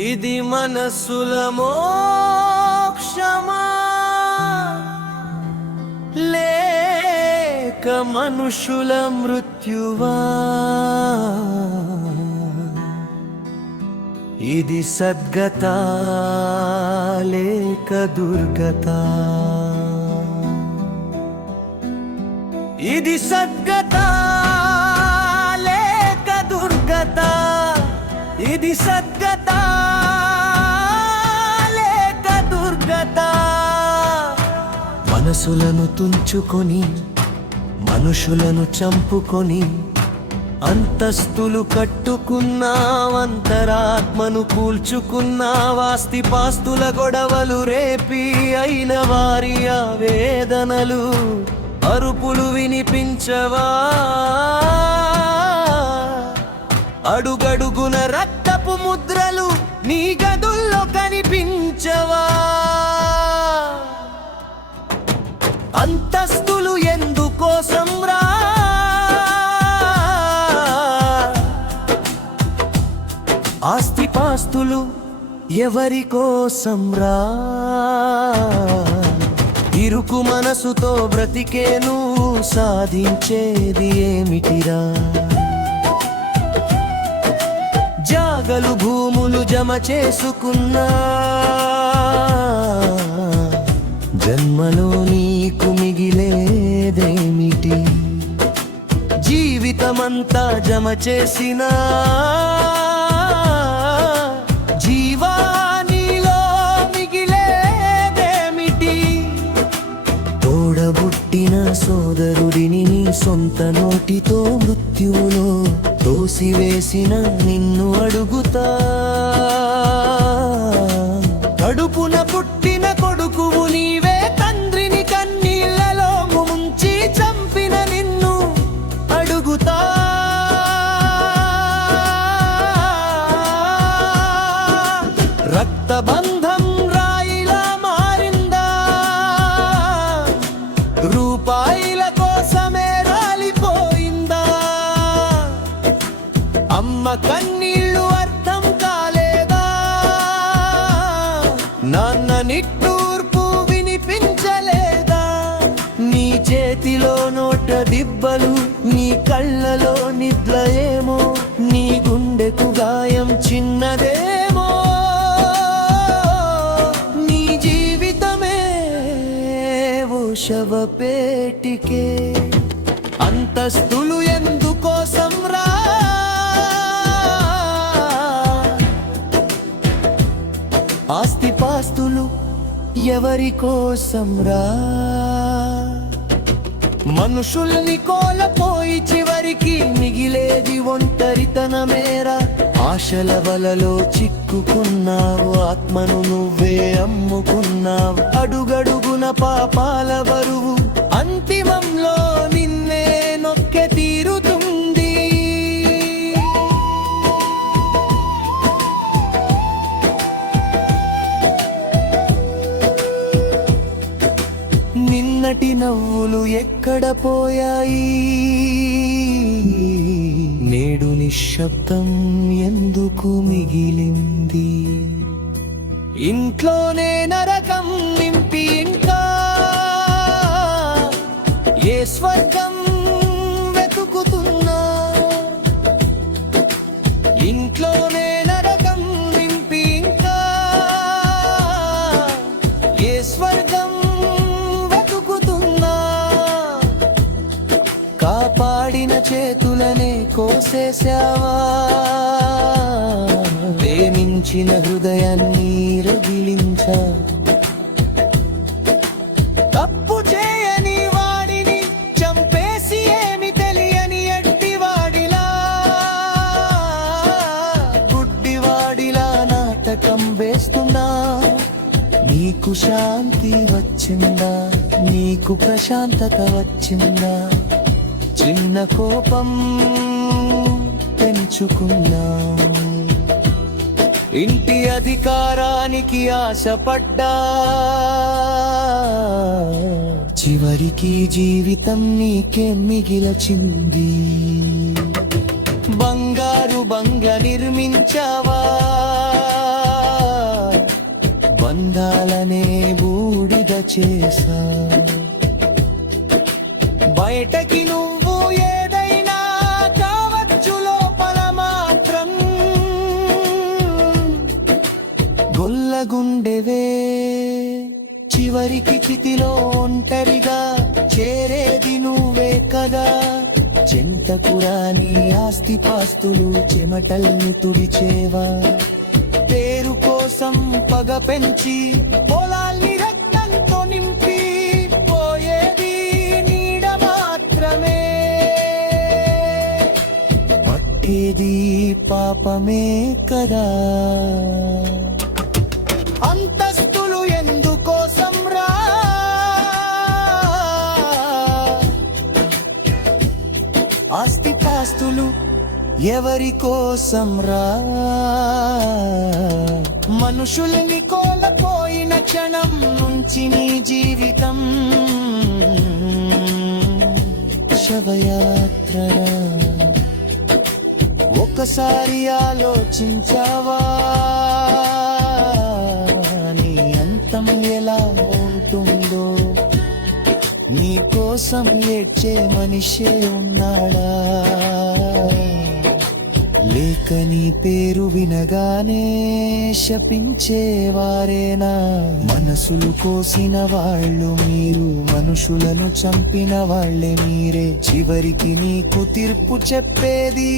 ఇది మనసుల మోక్షమా లేక మనుషుల మృత్యువా? ఇది సద్గత లేక దుర్గత? ఇది సద్గత లేక దుర్గత? ఇది సద్గత లేక దుర్గత? మనసులను తుంచుకొని మనుషులను చంపుకొని అంతస్తులు కట్టుకున్నావు, అంతరాత్మను కూల్చుకున్నావు. ఆస్తిపాస్తుల గొడవలు రేపి అయిన వారి ఆవేదనలు అరుపులు వినిపించవా? అడుగడుగున రక్తపు ముద్రలు నీ గదుల్లో కనిపించవా? అంతస్తులు ఎందుకోసం రా? ఆస్తిపాస్తులు ఎవరి కోసం రా? ఇరుకు మనసుతో బ్రతికే నువ్వు సాధించేది ఏమిటిరా? జాగలు భూములు జమ చేసుకున్నా జన్మలో నీకు మిగిలేదేమిటి? జీవితమంతా జమ చేసినా జీవానిలో మిగిలేదేమిటి? తోడబుట్టిన సోదరుడిని నీ సొంత నోటితో మృత్యువులో తోసివేసిన నిన్ను అడుగుతా, కడుపున పుట్టిన కొడుకువు నీవే, తండ్రిని కన్నీళ్లలో ముంచి చంపిన నిన్ను అడుగుతా. రక్తబంధం రాయిలా మారిందా? రూపాయిల కోసమే రాలిపోయిందా? అమ్మ కన్నీళ్లు అర్థం కాలేదా? నాన్న నిట్టూర్పు వినిపించలేదా? నీ చేతిలో నోట దిబ్బలు, నీ కళ్ళలో నిద్ర ఏమో, నీ గుండెకు గాయం చిన్నదేమో. నీ జీవితమే ఓ శవపేటికే. అంతస్తులు ఎందుకోసం రా? ఆస్తిపాస్తులు ఎవరి కోసం రా? మనుషుల్ని కోల్పోయి చివరికి మిగిలేది ఒంటరితనమేరా? ఆశల వలలో చిక్కుకున్నావు, ఆత్మను నువ్వే అమ్ముకున్నావు. అడుగడుగున పాపాల బరువు అంతిమంలో నిన్నే నొక్కే తీరుతుంది. నిన్నటి నవ్వులు ఎక్కడ పోయాయి? నేడు నిశ్శబ్దం ఎందుకు మిగిలింది? ఇంట్లోనే నరకం నింపి ఇంకా ఏ స్వర్గం వెతుకుతున్నా? ఇంట్లోనే నరకం నింపి ఇంకా ఏ స్వర్గం కాపాడిన చేతులనే కోసేశావా? ప్రేమించిన హృదయాన్ని రగిలించా. తప్పు చేయని వాడిని చంపేసి ఏమి తెలియని ఎట్టివాడిలా, గుడ్డివాడిలా నాటకం వేస్తున్నా. నీకు శాంతి వచ్చిందా? నీకు ప్రశాంతత వచ్చిందా? చిన్న కోపం పెంచుకున్నా, ఇంటి అధికారానికి ఆశపడ్డా. చివరికి జీవితం నీకే మిగిలచింది. బంగారు బంగ నిర్మించావా? బంధాలనే బూడిద చేసా బయటకి నువ్వు ఏదైనా కావచ్చు లోపల మాత్రం గొల్లగుండెవే చివరికి చితిలో ఒంటరిగా చేరేది నువ్వే కదా చెంతకురాని ఆస్తిపాస్తులు చెమటల్ని తుడిచేవా పేరు కోసం పగ పెంచి పొలాల్ని రక్తంతో నింపి పోయేది నీడ మాత్రమే పట్టేది పాపమే కదా అంతస్తులు ఎందుకోసం రా ఆస్తిపాస్తులు ఎవరి కోసం రా మనుషుల్ని కోల్పోయిన క్షణం నుంచి నీ జీవితం శవయాత్రరా ఒకసారి ఆలోచించావా నీ అంతం ఎలా ఉంటుందో నీ కోసం ఏడ్చే మనిషే ఉన్నాడా లేక నీ పేరు వినగానే శపించేవారేనా మనసులు కోసిన వాళ్ళు మీరు మనుషులను చంపిన వాళ్ళే మీరే చివరికి నీకు తీర్పు చెప్పేది